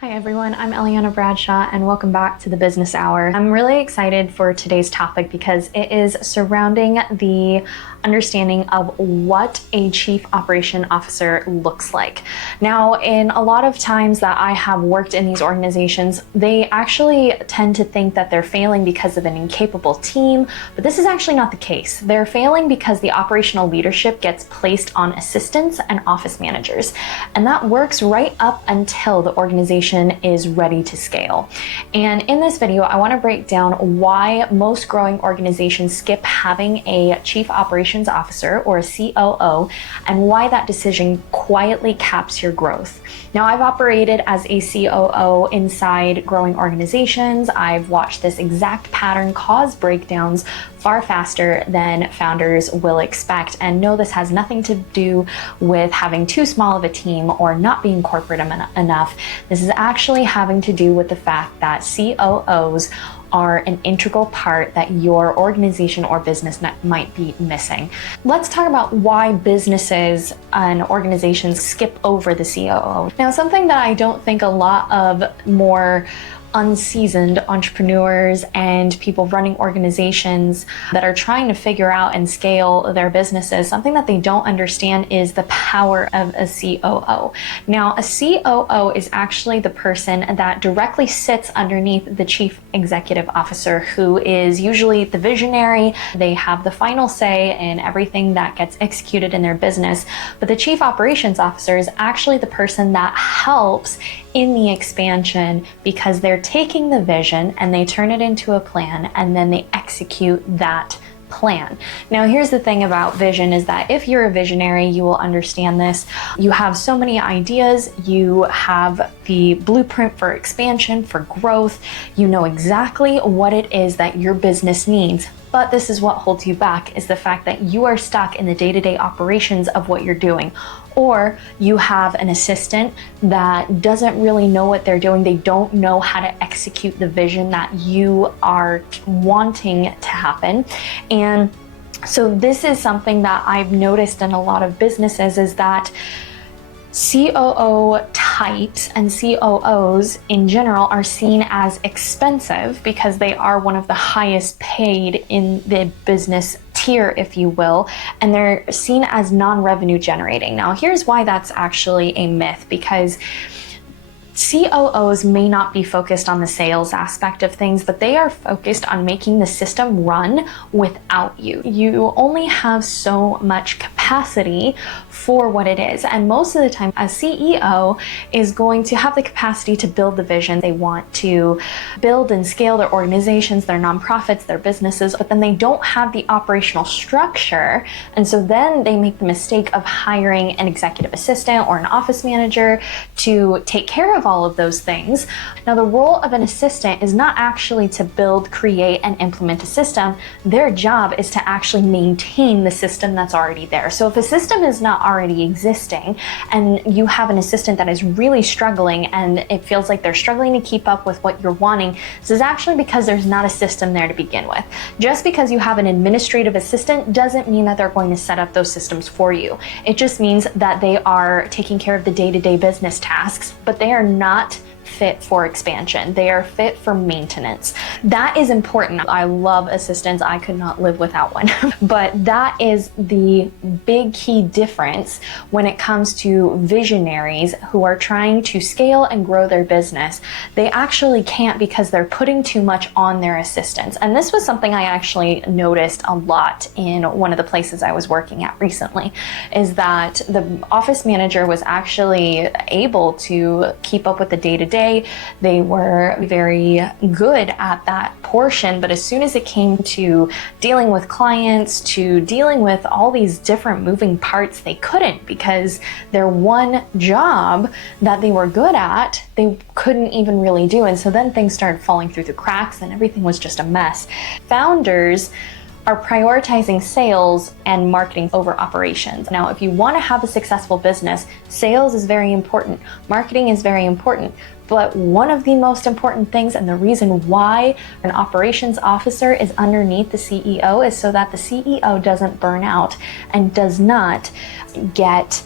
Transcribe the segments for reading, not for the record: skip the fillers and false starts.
Hi everyone, I'm Elyanna Bradshaw and welcome back to the Business Hour. I'm really excited for today's topic because it is surrounding the understanding of what a Chief Operation Officer looks like. Now, in a lot of times that I have worked in these organizations, they actually tend to think that they're failing because of an incapable team, but this is actually not the case. They're failing because the operational leadership gets placed on assistants and office managers, and that works right up until the organization is ready to scale. And in this video, I want to break down why most growing organizations skip having a Chief Operations Officer or a COO, and why that decision quietly caps your growth. Now, I've operated as a COO inside growing organizations. I've watched this exact pattern cause breakdowns far faster than founders will expect, and no, this has nothing to do with having too small of a team or not being corporate enough. This is actually having to do with the fact that COOs are an integral part that your organization or business might be missing. Let's talk about why businesses and organizations skip over the COO. Now, something that I don't think a lot of more unseasoned entrepreneurs and people running organizations that are trying to figure out and scale their businesses, something that they don't understand is the power of a COO. Now, a COO is actually the person that directly sits underneath the Chief Executive Officer, who is usually the visionary. They have the final say in everything that gets executed in their business. But the Chief Operations Officer is actually the person that helps in the expansion, because they're taking the vision and they turn it into a plan and then they execute that plan. Now, here's the thing about vision is that if you're a visionary, you will understand this. You have so many ideas, you have the blueprint for expansion, for growth, you know exactly what it is that your business needs. But this is what holds you back, is the fact that you are stuck in the day-to-day operations of what you're doing. Or you have an assistant that doesn't really know what they're doing. They don't know how to execute the vision that you are wanting to happen. And so this is something that I've noticed in a lot of businesses, is that COO types and COOs in general are seen as expensive because they are one of the highest paid in the business tier, if you will, and they're seen as non-revenue generating. Now, here's why that's actually a myth, because COOs may not be focused on the sales aspect of things, but they are focused on making the system run without you. You only have so much capacity for what it is. And most of the time, a CEO is going to have the capacity to build the vision. They want to build and scale their organizations, their nonprofits, their businesses, but then they don't have the operational structure. And so then they make the mistake of hiring an executive assistant or an office manager to take care of all of those things. Now, the role of an assistant is not actually to build, create, and implement a system. Their job is to actually maintain the system that's already there. So if a system is not already existing and you have an assistant that is really struggling and it feels like they're struggling to keep up with what you're wanting, this is actually because there's not a system there to begin with. Just because you have an administrative assistant doesn't mean that they're going to set up those systems for you. It just means that they are taking care of the day-to-day business tasks, but they are not fit for expansion. They are fit for maintenance. That is important. I love assistants. I could not live without one. But that is the big key difference when it comes to visionaries who are trying to scale and grow their business. They actually can't because they're putting too much on their assistants. And this was something I actually noticed a lot in one of the places I was working at recently, is that the office manager was actually able to keep up with the day-to-day. They were very good at that portion, but as soon as it came to dealing with clients, to dealing with all these different moving parts, they couldn't, because their one job that they were good at, they couldn't even really do. And so then things started falling through the cracks and everything was just a mess. Founders are prioritizing sales and marketing over operations. Now, if you want to have a successful business, sales is very important, marketing is very important, but one of the most important things, and the reason why an operations officer is underneath the CEO, is so that the CEO doesn't burn out and does not get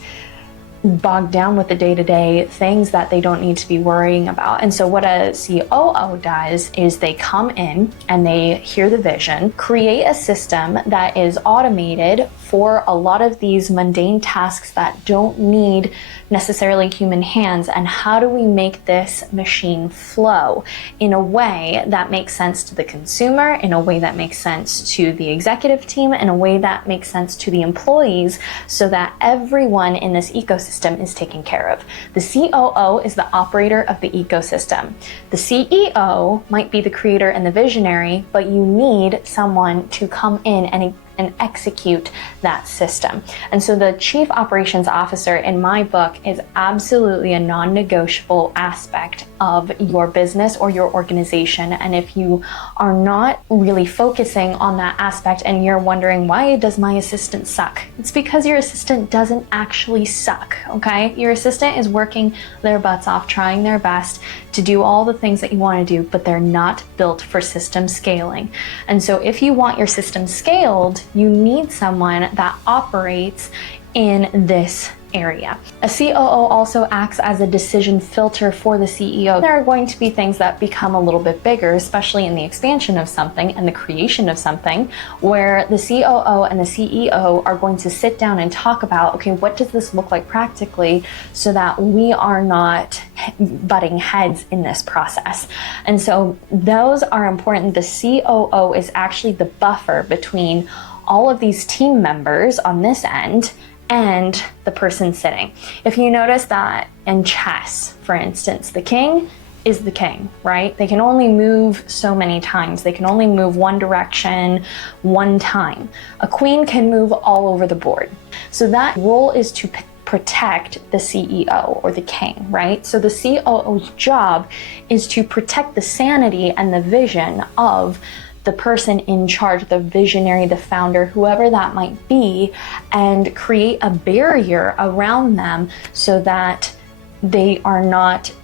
bogged down with the day-to-day things that they don't need to be worrying about. And so what a COO does is they come in and they hear the vision, create a system that is automated for a lot of these mundane tasks that don't need necessarily human hands. And how do we make this machine flow in a way that makes sense to the consumer, in a way that makes sense to the executive team, in a way that makes sense to the employees, so that everyone in this ecosystem is taken care of. The COO is the operator of the ecosystem. The CEO might be the creator and the visionary, but you need someone to come in and execute that system. And so the chief operations officer in my book is absolutely a non-negotiable aspect of your business or your organization. And if you are not really focusing on that aspect and you're wondering, why does my assistant suck? It's because your assistant doesn't actually suck, okay? Your assistant is working their butts off, trying their best to do all the things that you want to do, but they're not built for system scaling. And so if you want your system scaled, you need someone that operates in this area. A COO also acts as a decision filter for the CEO. There are going to be things that become a little bit bigger, especially in the expansion of something and the creation of something, where the COO and the CEO are going to sit down and talk about, okay, what does this look like practically so that we are not butting heads in this process. And so those are important. The COO is actually the buffer between all of these team members on this end and the person sitting. If you notice that in chess, for instance, the king is the king, right? They can only move so many times. They can only move one direction one time. A queen can move all over the board. So that role is to protect the CEO or the king, right? So the COO's job is to protect the sanity and the vision of the person in charge, the visionary, the founder, whoever that might be, and create a barrier around them so that they are not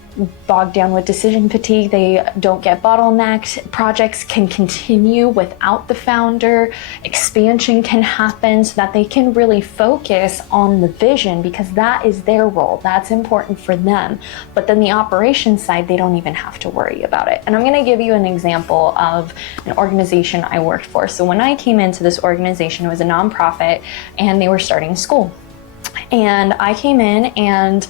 bogged down with decision fatigue, they don't get bottlenecked, projects can continue without the founder, expansion can happen so that they can really focus on the vision because that is their role, that's important for them. But then the operations side, they don't even have to worry about it. And I'm gonna give you an example of an organization I worked for. So when I came into this organization, it was a nonprofit and they were starting a school. And I came in and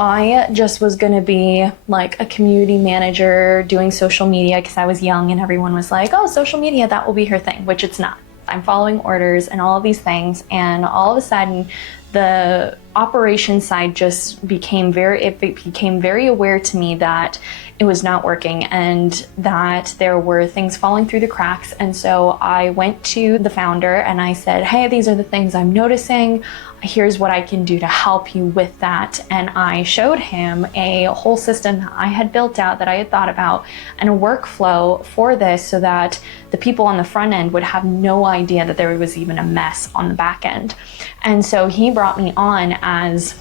I just was gonna be like a community manager doing social media because I was young and everyone was like, oh, social media, that will be her thing, which it's not. I'm following orders and all of these things, and all of a sudden the operations side just became very aware to me that it was not working and that there were things falling through the cracks. And so I went to the founder and I said, hey, these are the things I'm noticing. Here's what I can do to help you with that. And I showed him a whole system that I had built out, that I had thought about, and a workflow for this so that the people on the front end would have no idea that there was even a mess on the back end. And so he brought me on as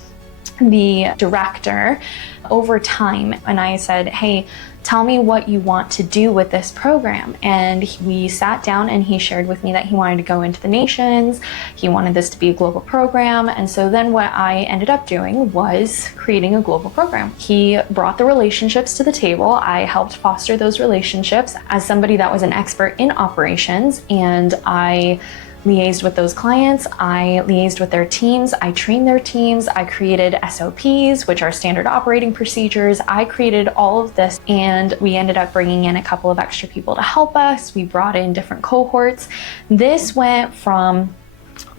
the director over time, and I said, hey, tell me what you want to do with this program. And we sat down and he shared with me that he wanted to go into the nations. He wanted this to be a global program. And so then what I ended up doing was creating a global program. He brought the relationships to the table. I helped foster those relationships as somebody that was an expert in operations, and I liaised with those clients, I liaised with their teams, I trained their teams, I created SOPs, which are standard operating procedures. I created all of this, and we ended up bringing in a couple of extra people to help us. We brought in different cohorts. This went from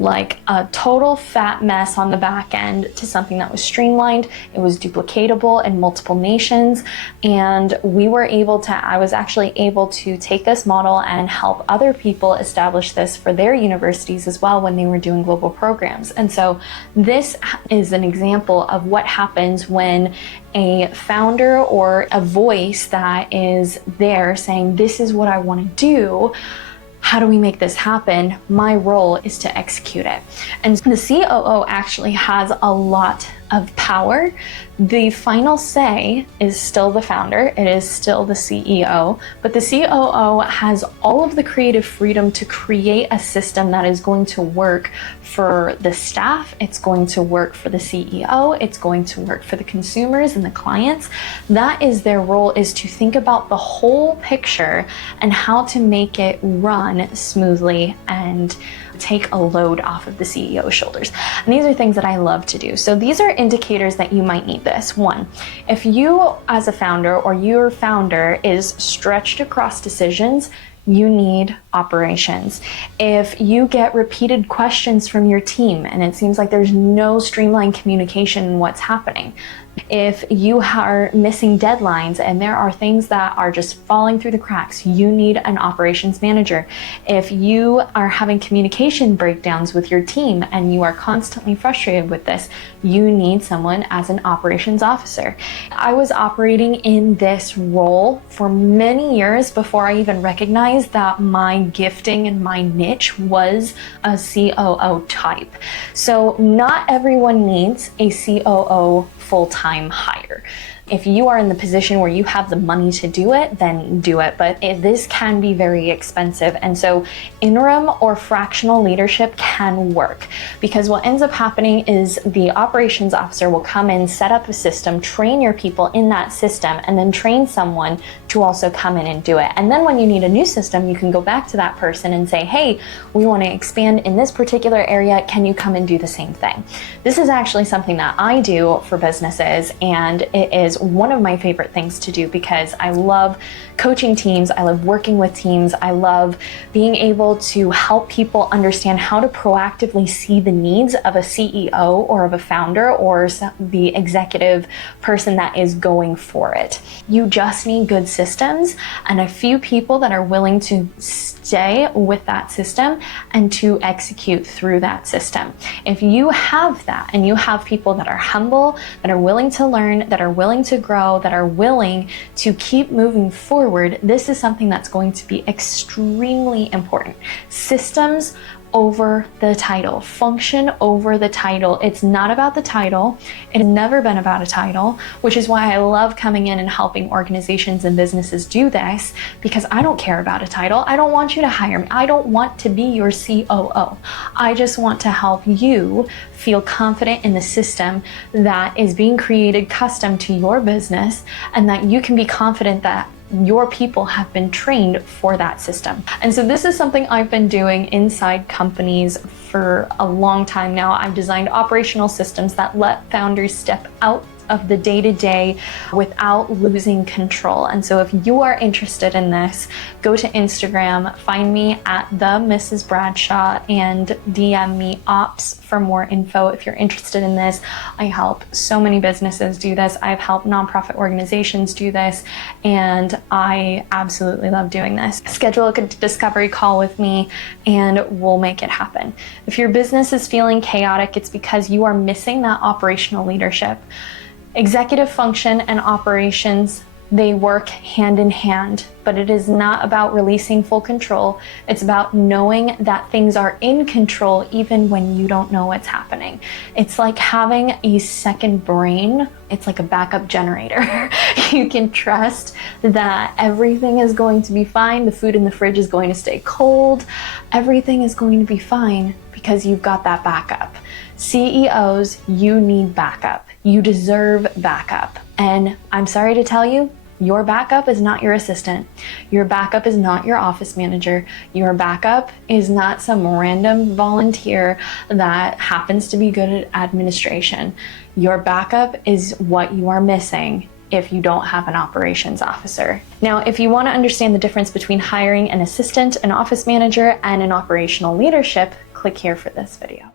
like a total fat mess on the back end to something that was streamlined. It was duplicatable in multiple nations, and I was actually able to take this model and help other people establish this for their universities as well when they were doing global programs. And so this is an example of what happens when a founder or a voice that is there saying, this is what I want to do. How do we make this happen? My role is to execute it. And the COO actually has a lot of power, the final say is still the founder, it is still the CEO, but the COO has all of the creative freedom to create a system that is going to work for the staff, it's going to work for the CEO, it's going to work for the consumers and the clients. That is their role, is to think about the whole picture and how to make it run smoothly and take a load off of the CEO's shoulders. And these are things that I love to do. So these are indicators that you might need this. One, if you as a founder or your founder is stretched across decisions, you need operations. If you get repeated questions from your team and it seems like there's no streamlined communication in what's happening, if you are missing deadlines and there are things that are just falling through the cracks, you need an operations manager. If you are having communication breakdowns with your team and you are constantly frustrated with this, you need someone as an operations officer. I was operating in this role for many years before I even recognized that my gifting and my niche was a COO type. So not everyone needs a COO full-time hire. If you are in the position where you have the money to do it, then do it. But this can be very expensive. And so interim or fractional leadership can work, because what ends up happening is the operations officer will come in, set up a system, train your people in that system, and then train someone to also come in and do it. And then when you need a new system, you can go back to that person and say, hey, we want to expand in this particular area. Can you come and do the same thing? This is actually something that I do for businesses, and it is one of my favorite things to do because I love coaching teams, I love working with teams, I love being able to help people understand how to proactively see the needs of a CEO or of a founder or the executive person that is going for it. You just need good systems and a few people that are willing to stay with that system and to execute through that system. If you have that and you have people that are humble, that are willing to learn, that are willing to grow, that are willing to keep moving forward, this is something that's going to be extremely important. Systems over the title, function over the title. It's not about the title. It has never been about a title, which is why I love coming in and helping organizations and businesses do this, because I don't care about a title. I don't want you to hire me. I don't want to be your COO. I just want to help you feel confident in the system that is being created custom to your business, and that you can be confident that your people have been trained for that system. And so this is something I've been doing inside companies for a long time now. I've designed operational systems that let founders step out of the day-to-day without losing control. And so if you are interested in this, go to Instagram, find me at the Mrs. Bradshaw, and DM me ops for more info if you're interested in this. I help so many businesses do this. I've helped nonprofit organizations do this, and I absolutely love doing this. Schedule a discovery call with me and we'll make it happen. If your business is feeling chaotic, it's because you are missing that operational leadership. Executive function and operations, they work hand in hand, but it is not about releasing full control. It's about knowing that things are in control even when you don't know what's happening. It's like having a second brain. It's like a backup generator. You can trust that everything is going to be fine. The food in the fridge is going to stay cold. Everything is going to be fine because you've got that backup. CEOs, you need backup. You deserve backup. And I'm sorry to tell you, your backup is not your assistant. Your backup is not your office manager. Your backup is not some random volunteer that happens to be good at administration. Your backup is what you are missing if you don't have an operations officer. Now, if you want to understand the difference between hiring an assistant, an office manager, and an operational leadership, click here for this video.